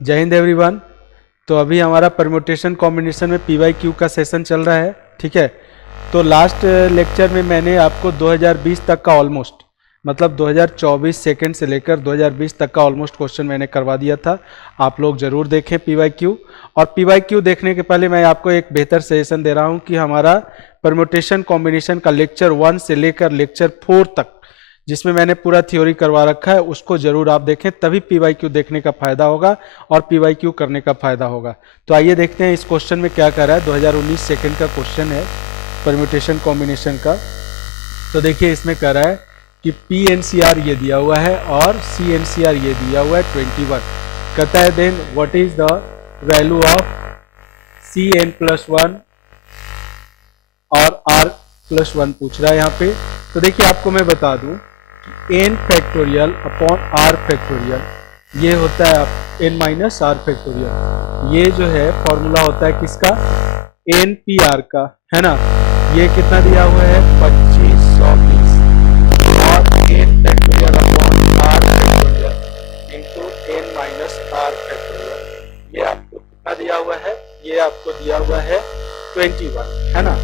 जय हिंद एवरीवन। तो अभी हमारा परम्यूटेशन कॉम्बिनेशन में पीवाईक्यू का सेशन चल रहा है, ठीक है। तो लास्ट लेक्चर में मैंने आपको 2020 तक का ऑलमोस्ट मतलब 2024 सेकंड से लेकर 2020 तक का ऑलमोस्ट क्वेश्चन मैंने करवा दिया था। आप लोग जरूर देखें पीवाईक्यू। और पीवाईक्यू देखने के पहले मैं आपको एक बेहतर सजेशन दे रहा हूं कि हमारा परम्यूटेशन कॉम्बिनेशन का लेक्चर 1 से लेकर लेक्चर 4 तक, जिसमें मैंने पूरा थ्योरी करवा रखा है, उसको जरूर आप देखें, तभी पीवाईक्यू देखने का फायदा होगा और पीवाईक्यू करने का फायदा होगा। तो आइए देखते हैं इस क्वेश्चन में क्या कर रहा है। 2019 सेकंड का क्वेश्चन है परम्यूटेशन कॉम्बिनेशन का। तो देखिए इसमें कह रहा है कि पी एन सी आर ये दिया हुआ है और सी एन सी आर ये दिया हुआ है 21। कहता है then what is the value of C N plus one और आर प्लस वन पूछ रहा है यहाँ पे। तो देखिए आपको मैं बता दूं N factorial upon R factorial ये होता है एन माइनस आर फैक्टोरियल। ये जो है फॉर्मूला होता है किसका, एन पी आर का, है ना। ये कितना दिया हुआ है 2520 और N factorial upon R factorial into N minus R factorial. ये आपको कितना दिया हुआ है, ये आपको दिया हुआ है 21, है ना।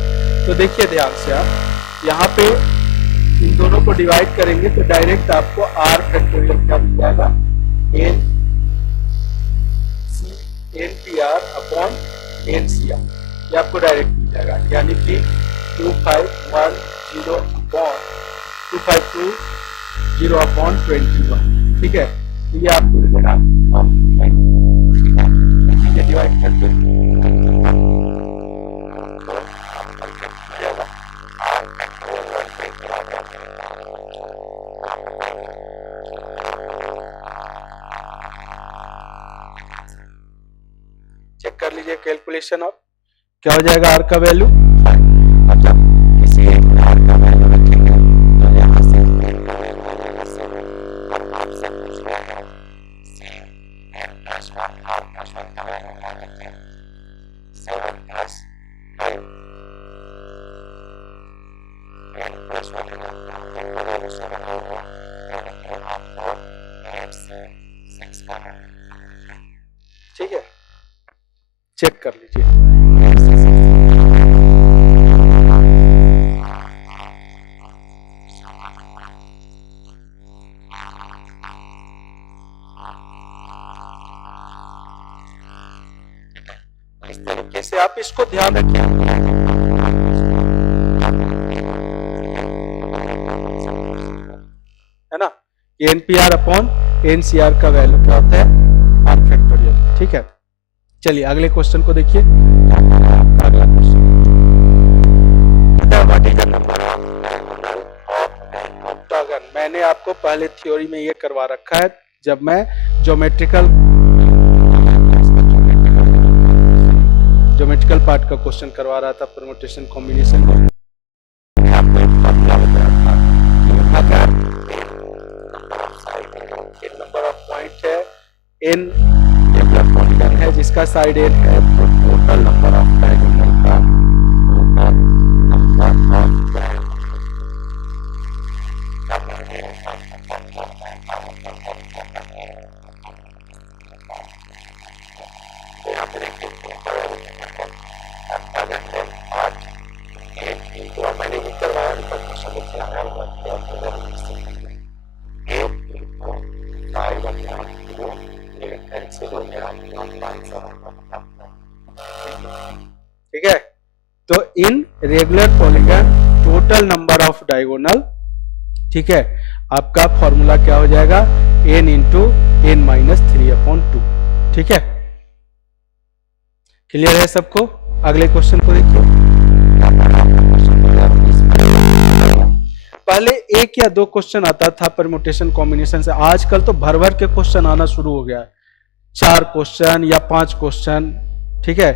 तो देखिए ध्यान से आप यहाँ पे इन दोनों को डिवाइड करेंगे तो डायरेक्ट आपको आर फैक्टोरियल क्या मिल जाएगा, N P R upon N C R, ये आपको डायरेक्ट मिल जाएगा। यानी कि 2510 अपॉन 2520 अपॉन 21, ठीक है। तो ये आपको मिलेगा, ये डिवाइड करके चेक कर लीजिए कैलकुलेशन ऑफ क्या हो जाएगा आर का वैल्यू। मतलब किसी एक आर का वैल्यू रखेंगे तो यहाँ से एन का वैल्यू यहाँ से और आपसे पूछ रहा है C N plus one R plus one का वैल्यू क्या रखें 7 plus 5 N plus one N का वैल्यू 7 होगा और आपको 8 से 6 का वैल्यू, ठीक है। चेक कर लीजिए इस तरीके से आप इसको ध्यान रखिए, है ना। एनपीआर अपॉन एनसीआर का वैल्यू क्या होता है आर फैक्टोरियल, ठीक है। चलिए अगले क्वेश्चन को देखिए। अगला question, what is the number of octagon. मैंने आपको पहले थ्योरी में ये करवा रखा है जब मैं ज्योमेट्रिकल पार्ट का क्वेश्चन करवा रहा था परम्यूटेशन कॉम्बिनेशन में। आपको एक फॉर्मूला बताया था, अगर नंबर ऑफ पॉइंट है n पॉलीगन है जिसका साइड एन है तो टोटल नंबर ऑफ डायगोनल का टोटल नंबर ऑफ मैंने भी करवाया ठीक है। तो in regular polygon total number of diagonal, ठीक है, आपका फॉर्मूला क्या हो जाएगा n इंटू एन माइनस 3/2, ठीक है। क्लियर है सबको। अगले क्वेश्चन को देखिए। पहले एक या दो क्वेश्चन आता था परम्यूटेशन कॉम्बिनेशन से, आजकल तो भर भर के क्वेश्चन आना शुरू हो गया है। 4 क्वेश्चन या 5 क्वेश्चन, ठीक है।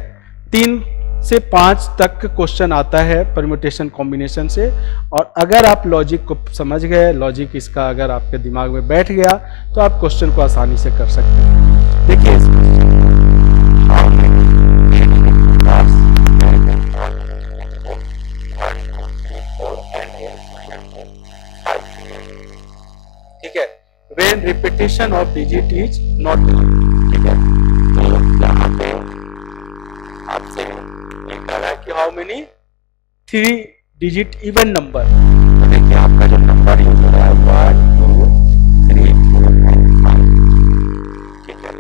3 से 5 तक क्वेश्चन आता है परम्यूटेशन कॉम्बिनेशन से। और अगर आप लॉजिक को समझ गए, लॉजिक इसका अगर आपके दिमाग में बैठ गया तो आप क्वेश्चन को आसानी से कर सकते हैं। देखिए ठीक है, when repetition of digit is not, ठीक है। How many 3 digit even number. तो देखिए आपका जो नंबर यूज हो रहा है 1 2 3 4 5, ठीक है।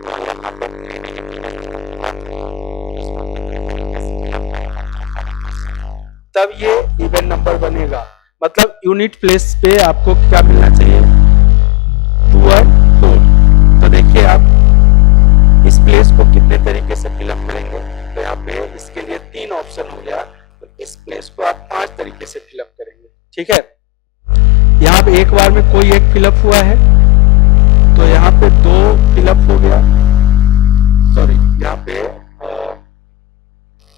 तो यहाँ पे 3 डिजिट इवन नंबर इसको कितने तरीके से फिलअप करेंगे, तब ये इवन नंबर बनेगा। मतलब यूनिट प्लेस पे आपको क्या मिलना चाहिए, 2 और 4। तो देखिए आप इस प्लेस को कितने तरीके से फिलअप करेंगे, तो यहाँ पे इसके लिए 3 ऑप्शन हो गया, तो इस प्लेस को आप 5 तरीके से फिलअप करेंगे, ठीक है। यहाँ पे एक बार में कोई एक फिलअप हुआ है, तो यहाँ पे 2 फिलअप हो गया, सॉरी यहाँ पे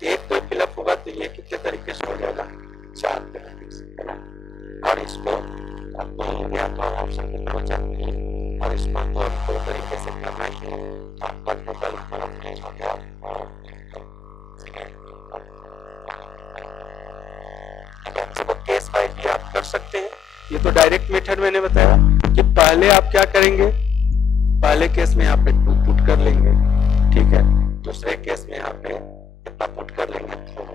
एक 2 फिलअप होगा, तो ये कितने तरीके से हो जाएगा, 4 तरीके से, है ना। और इसको आपको हो गया तो ऑप्शन कितना बचा, और इसको तो 2 तरीके से करना है, तो आपका टोटल नंबर ऑफ केस हो गया। इसको केस वाइज भी आप कर सकते हैं, ये तो डायरेक्ट मेथड मैंने बताया कि पहले आप क्या करेंगे, पहले केस में यहाँ पे 2 पुट कर लेंगे, ठीक है। दूसरे केस में यहाँ पे कितना पुट कर लेंगे, 4।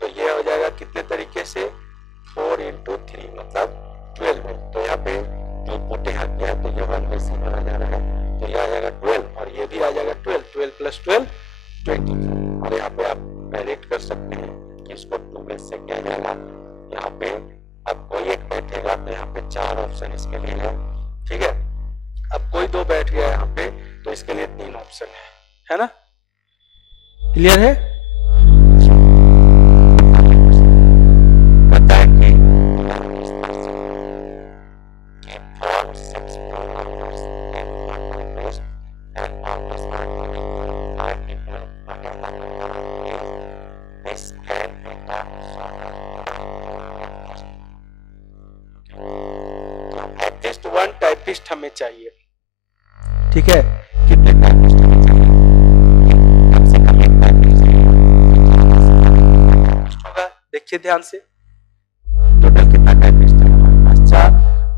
तो ये हो जाएगा कितने तरीके से, 4 into 3 मतलब 12 है। तो यहाँ पे जो पुट यहाँ किया है तो ये 1/7 आ जा रहा है, तो ये आ जाएगा 12, और ये भी आ जाएगा 12, 12 + 12 24। और यहाँ पे आप डायरेक्ट कर सकते हैं कि इसको 2 में से क्या जाएगा, यहाँ पे अब कोई एक बैठेगा तो यहाँ पे 4 ऑप्शन इसके लिए है, ठीक है। अब कोई 2 बैठ गया यहाँ पे तो इसके लिए 3 ऑप्शन है ना। क्लियर है। एटलीस्ट 1 टाइपिस्ट हमें चाहिए, ठीक है। कितने टाइपिस्ट हमें चाहिए, कम से कम 1 टाइपिस्ट होगा। देखिए ध्यान से, टोटल कितना टाइपिस्ट है हमारे पास, 4।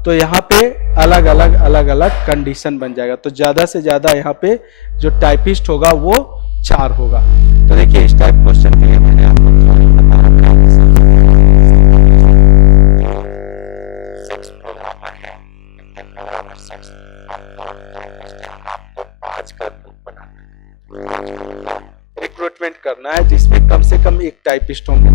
तो यहाँ पे अलग अलग कंडीशन बन जाएगा, तो ज्यादा से ज्यादा यहाँ पे जो टाइपिस्ट होगा वो 4 होगा। तो देखिए इस टाइप क्वेश्चन के लिए मैंने आपको बता रखा है, 6 प्रोग्रामर है, प्रोग्रामर 6, आपको 5 का ग्रुप बनाना है, रिक्रूटमेंट करना है जिसमें कम से कम 1 टाइपिस्ट होंगे।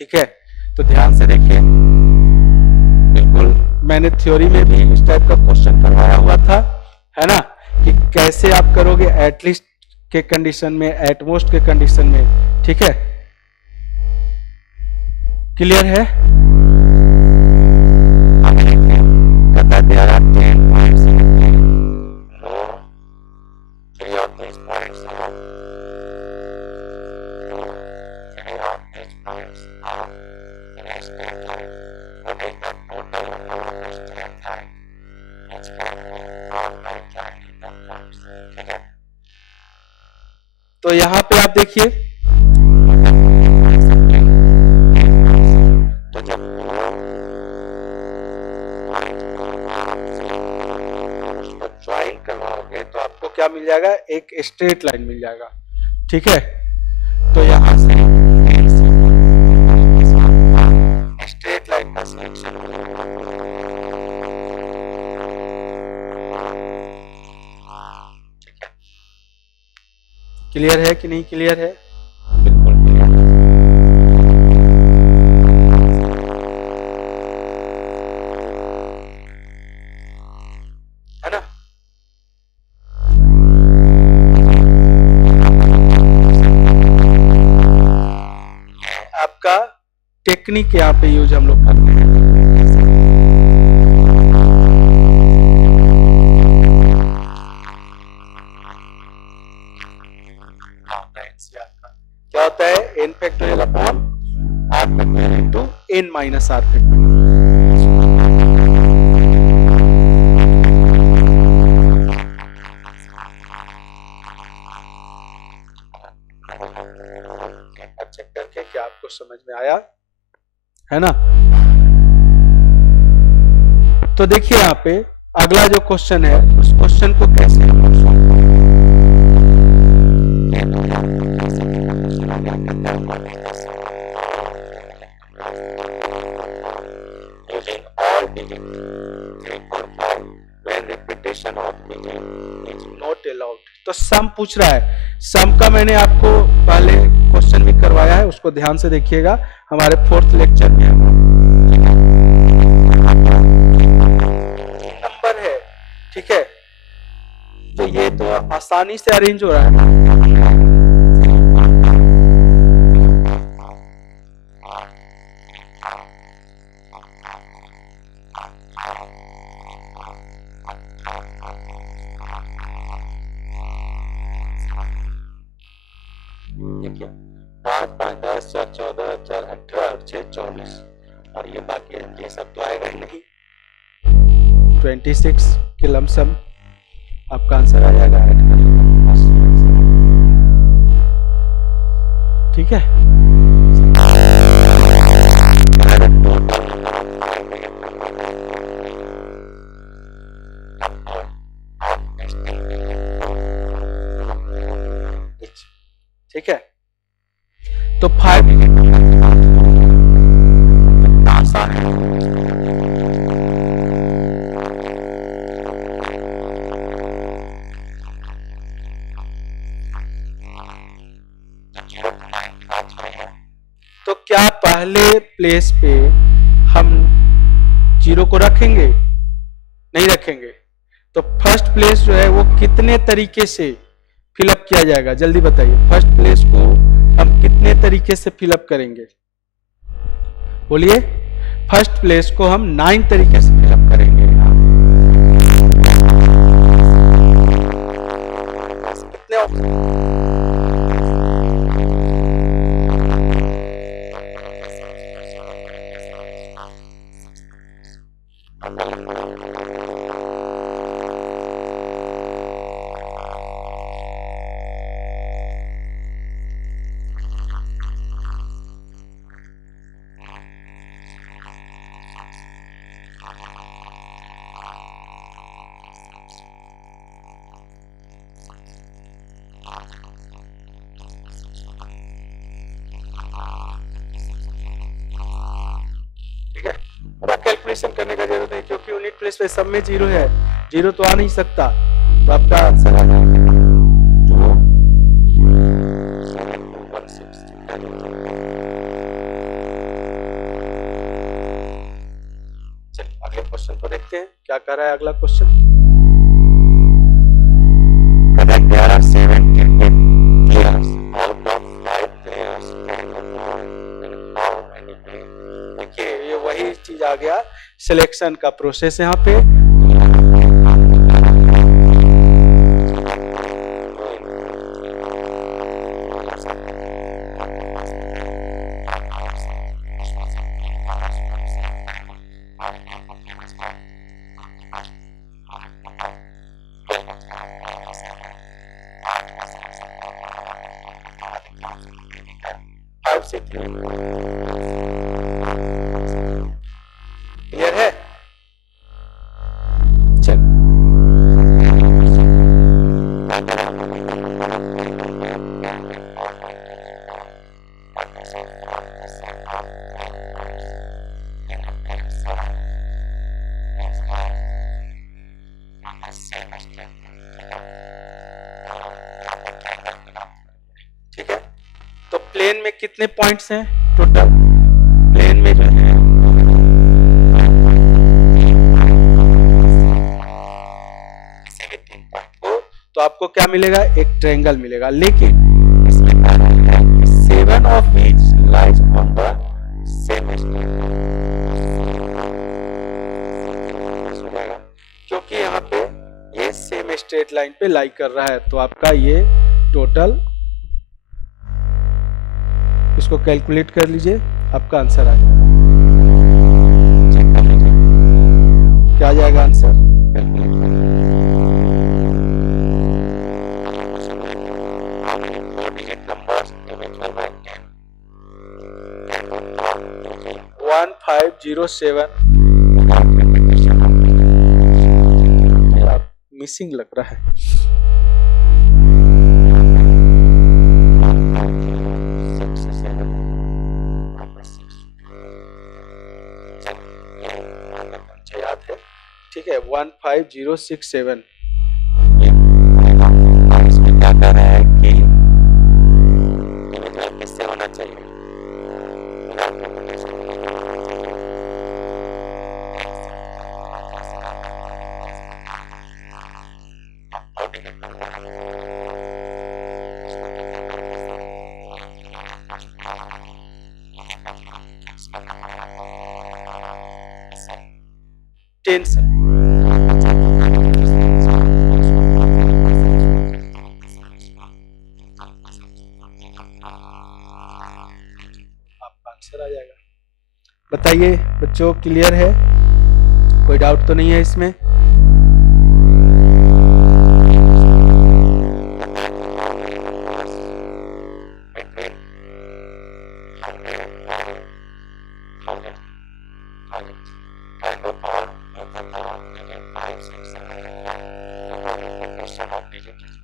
ठीक है, तो ध्यान से देखिए, बिल्कुल मैंने थ्योरी में भी इस टाइप का क्वेश्चन करवाया हुआ था, है ना, कि कैसे आप करोगे एटलीस्ट के कंडीशन में, एटमोस्ट के कंडीशन में, ठीक है। क्लियर है। तो यहाँ पे आप देखिए, तो जब ज्वाइन करवाओगे तो आपको क्या मिल जाएगा, एक स्ट्रेट लाइन मिल जाएगा, ठीक है। तो यहाँ से स्ट्रेट लाइन का सिलेक्शन हो जाएगा। क्लियर है कि नहीं क्लियर है? बिल्कुल क्लियर है ना। आपका टेक्निक यहाँ पे यूज हम लोग करते हैं। n factorial upon r factorial into n minus r factorial. Check करके क्या आपको समझ में आया है ना। तो देखिए यहाँ पे अगला जो क्वेश्चन है उस क्वेश्चन को कैसे using all digits 3, 4, 5 when repetition of digit is not allowed. तो सम पूछ रहा है, सम का मैंने आपको पहले क्वेश्चन भी करवाया है, उसको ध्यान से देखिएगा, हमारे 4th लेक्चर में नंबर है, ठीक है। तो ये तो आसानी से अरेंज हो रहा है। देखिए 5, 5, 10, 4, 14, 4, 18, 6, 24 और ये बाकी ये सब तो आएगा ही नहीं। 26 के लमसम आपका आंसर आ जाएगा, ठीक है। ठीक है, तो 5 आसान है। तो क्या पहले प्लेस पे हम 0 को रखेंगे? नहीं रखेंगे। तो फर्स्ट प्लेस जो है वो कितने तरीके से फिलअप किया जाएगा, जल्दी बताइए। फर्स्ट प्लेस को हम कितने तरीके से फिलअप करेंगे, बोलिए। फर्स्ट प्लेस को हम 9 तरीके से फिलअप करेंगे। कितने ऑप्शन? कैलकुलेशन करने का जरूरत नहीं, क्योंकि यूनिट प्लेस पे सब में 0 है, 0 तो आ नहीं सकता। तो आपका आंसर आ जाएगा 27216। चलिए अगले क्वेश्चन को देखते हैं, क्या कर रहा है अगला question. There are 7 cricket players out of 5 players can how many players? देखिए ये वही चीज आ गया, सिलेक्शन का प्रोसेस यहाँ पे। क्लियर है? चल ठीक है। तो प्लेन में कितने पॉइंट्स हैं टोटल? प्लेन में जो है तो आपको क्या मिलेगा, एक ट्रायंगल मिलेगा, लेकिन इसमें 7 of which lies on the same क्योंकि यहाँ पे ये सेम स्ट्रेट लाइन पे लाई कर रहा है, तो आपका ये टोटल इसको कैलकुलेट कर लीजिए, आपका आंसर आ जाएगा। चेक कर लीजिए। क्या आ जाएगा answer? How many 4-digit numbers divisible by 10? 1507 missing लग रहा है। याद है, ठीक है, 15067। इसमें क्या कर रहा है कि किससे होना चाहिए? टेंशन आपका आंसर आ जाएगा। बताइए बच्चों, क्लियर है? कोई डाउट तो नहीं है इसमें?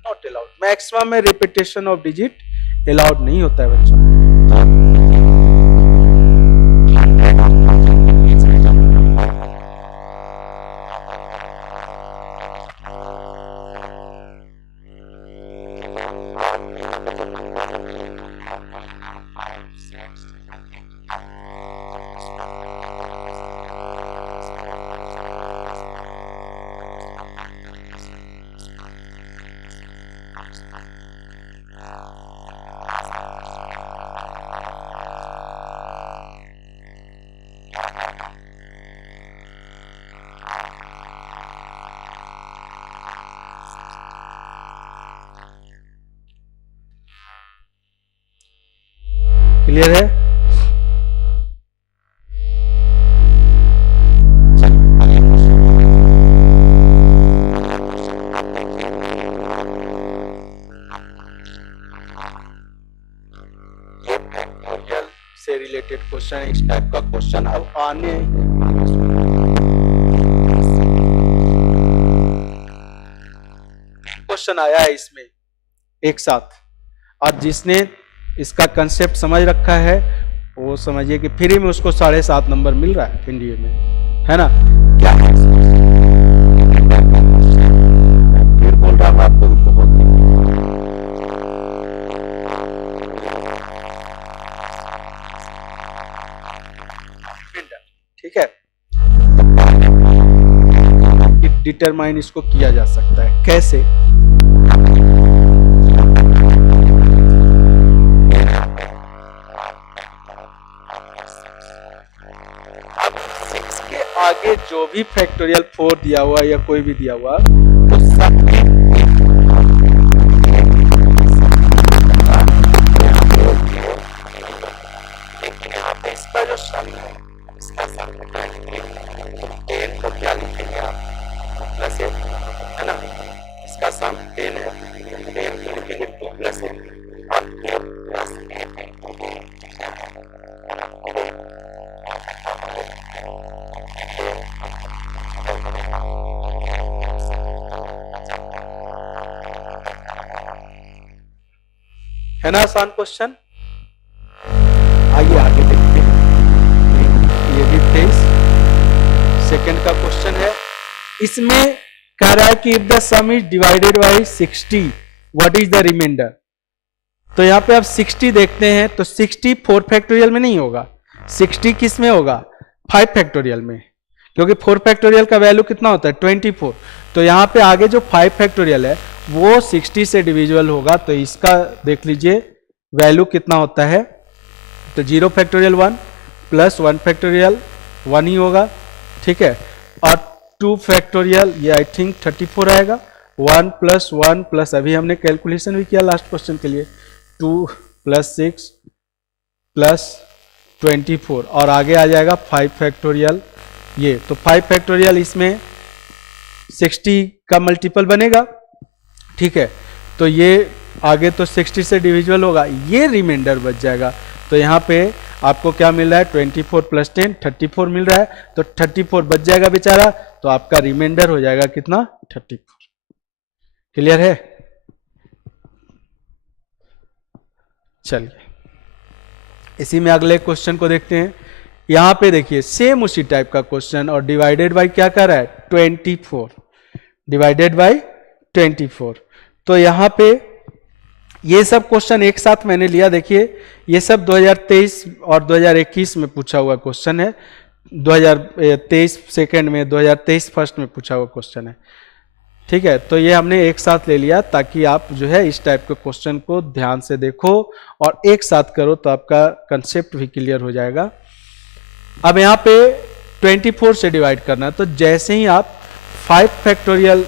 नॉट अलाउड, मैक्सिमम में रिपीटेशन ऑफ डिजिट अलाउड नहीं होता है बच्चों। क्लियर है? से रिलेटेड क्वेश्चन, इस टाइप का क्वेश्चन अब आने क्वेश्चन आया है इसमें एक साथ, और जिसने इसका कंसेप्ट समझ रखा है वो समझिए कि फ्री में उसको 7.5 नंबर मिल रहा है एनडीए में, है ना? क्या है फिर बोल रहा हूँ आपको बहुत ठीक है, कि डिटरमाइन इसको किया जा सकता है कैसे? आगे जो भी फैक्टोरियल 4 दिया हुआ या कोई भी दिया हुआ तो सब लेकिन यहाँ पे इसका जो सम है, इसका सम टेन को क्या लिखेंगे आप? प्लस है ना? इसका सम 10 है, 10 को लिखेंगे 2 प्लस है और 4 प्लस 8 है। है ना आसान क्वेश्चन? आइए आगे देखते हैं। ये भी 23 सेकंड का क्वेश्चन है। इसमें कह रहा है कि if the sum is divided by 60 what is the reminder. तो यहाँ पे आप 60 देखते हैं तो 60 4 फैक्टोरियल में नहीं होगा, 60 किस में होगा? 5 फैक्टोरियल में, क्योंकि 4 फैक्टोरियल का वैल्यू कितना होता है? 24। तो यहाँ पे आगे जो 5 फैक्टोरियल है वो 60 से डिविजिबल होगा, तो इसका देख लीजिए वैल्यू कितना होता है। तो 0 फैक्टोरियल 1 प्लस 1 फैक्टोरियल 1 ही होगा, ठीक है। और 2 फैक्टोरियल ये आई थिंक 34 आएगा। 1 प्लस 1 प्लस अभी हमने कैलकुलेशन भी किया लास्ट क्वेश्चन के लिए, 2 प्लस 6 प्लस 24 और आगे आ जाएगा 5 फैक्टोरियल ये, तो 5 फैक्टोरियल इसमें 60 का मल्टीपल बनेगा, ठीक है। तो ये आगे तो 60 से डिविजिबल होगा, ये रिमाइंडर बच जाएगा। तो यहाँ पे आपको क्या मिल रहा है 24 प्लस 10 34 मिल रहा है, तो 34 बच जाएगा बेचारा, तो आपका रिमाइंडर हो जाएगा कितना 34। क्लियर है? चलिए इसी में अगले क्वेश्चन को देखते हैं। यहां पे देखिए सेम उसी टाइप का क्वेश्चन और डिवाइडेड बाय क्या कर रहा है 24, डिवाइडेड बाय 24। तो यहां पे ये सब क्वेश्चन एक साथ मैंने लिया, देखिए ये सब 2023 और 2021 में पूछा हुआ क्वेश्चन है, 2023 सेकंड में 2023 फर्स्ट में पूछा हुआ क्वेश्चन है, ठीक है। तो ये हमने एक साथ ले लिया ताकि आप जो है इस टाइप के क्वेश्चन को ध्यान से देखो और एक साथ करो तो आपका कंसेप्ट भी क्लियर हो जाएगा। अब यहाँ पे 24 से डिवाइड करना है, तो जैसे ही आप 5 फैक्टोरियल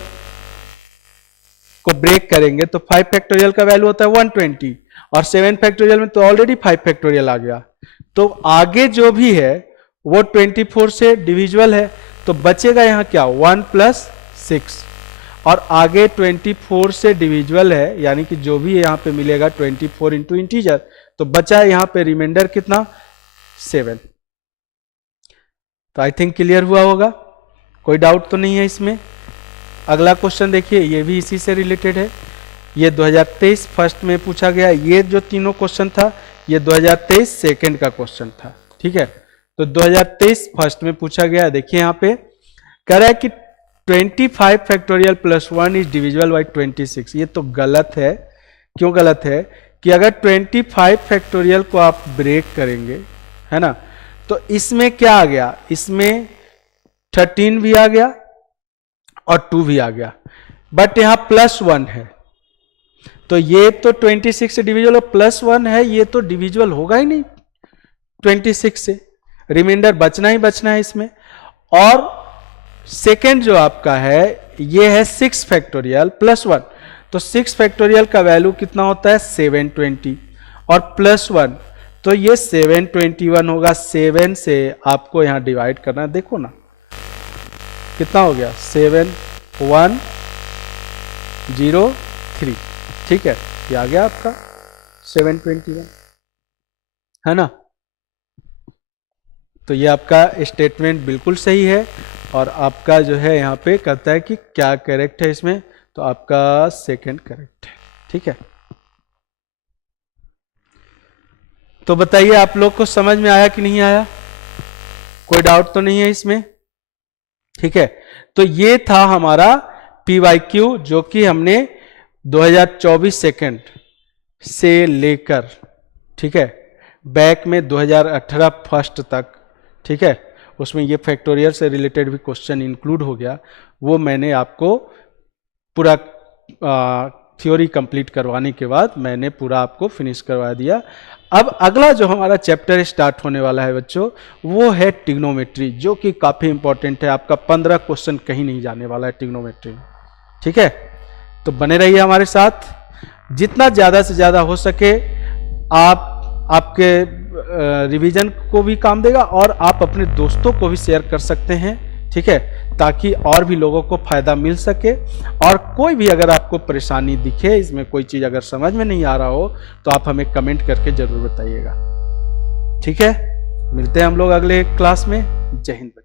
को ब्रेक करेंगे तो 5 फैक्टोरियल का वैल्यू होता है 120 और 7 फैक्टोरियल में तो ऑलरेडी 5 फैक्टोरियल आ गया, तो आगे जो भी है वो 24 से डिविजिबल है, तो बचेगा यहाँ क्या 1 प्लस 6 और आगे 24 से डिविजिबल है, यानी कि जो भी यहाँ पे मिलेगा 24 इंटू इंटीजर, तो बचा यहाँ पे रिमाइंडर कितना 7। तो आई थिंक क्लियर हुआ होगा, कोई डाउट तो नहीं है इसमें। अगला क्वेश्चन देखिए, ये भी इसी से रिलेटेड है, ये 2023 फर्स्ट में पूछा गया, ये जो तीनों क्वेश्चन था ये 2023 सेकंड का क्वेश्चन था, ठीक है। तो 2023 फर्स्ट में पूछा गया, देखिए यहाँ पे कह रहा है कि 25 factorial plus 1 is divisible by 26। ये तो गलत है। क्यों गलत है? कि अगर 25 फैक्टोरियल को आप ब्रेक करेंगे, है ना, तो इसमें क्या आ गया, इसमें 13 भी आ गया और 2 भी आ गया, बट यहां प्लस 1 है, तो ये तो 26 से डिविजिबल और प्लस 1 है, ये तो डिविजिबल होगा ही नहीं 26 से, रिमाइंडर बचना ही बचना है इसमें। और सेकेंड जो आपका है ये है 6 फैक्टोरियल प्लस 1, तो 6 फैक्टोरियल का वैल्यू कितना होता है 720 और प्लस 1, तो ये 721 होगा। 7 से आपको यहां डिवाइड करना है, देखो ना कितना हो गया 71003, ठीक है, ये आ गया आपका 721, है ना। तो ये आपका स्टेटमेंट बिल्कुल सही है और आपका जो है यहाँ पे कहता है कि क्या करेक्ट है इसमें, तो आपका सेकंड करेक्ट है, ठीक है। तो बताइए आप लोग को समझ में आया कि नहीं आया, कोई डाउट तो नहीं है इसमें, ठीक है। तो ये था हमारा PYQ जो कि हमने 2024 सेकंड से लेकर, ठीक है, बैक में 2018 फर्स्ट तक, ठीक है, उसमें ये फैक्टोरियल से रिलेटेड भी क्वेश्चन इंक्लूड हो गया, वो मैंने आपको पूरा थ्योरी कंप्लीट करवाने के बाद मैंने पूरा आपको फिनिश करवा दिया। अब अगला जो हमारा चैप्टर स्टार्ट होने वाला है बच्चों, वो है ट्रिग्नोमेट्री, जो कि काफ़ी इंपॉर्टेंट है, आपका 15 क्वेश्चन कहीं नहीं जाने वाला है ट्रिग्नोमेट्री, ठीक है। तो बने रहिए हमारे साथ, जितना ज़्यादा से ज़्यादा हो सके आप आपके रिवीजन को भी काम देगा और आप अपने दोस्तों को भी शेयर कर सकते हैं, ठीक है, ताकि और भी लोगों को फायदा मिल सके। और कोई भी अगर आपको परेशानी दिखे, इसमें कोई चीज़ अगर समझ में नहीं आ रहा हो तो आप हमें कमेंट करके जरूर बताइएगा, ठीक है। मिलते हैं हम लोग अगले क्लास में। जय हिंद।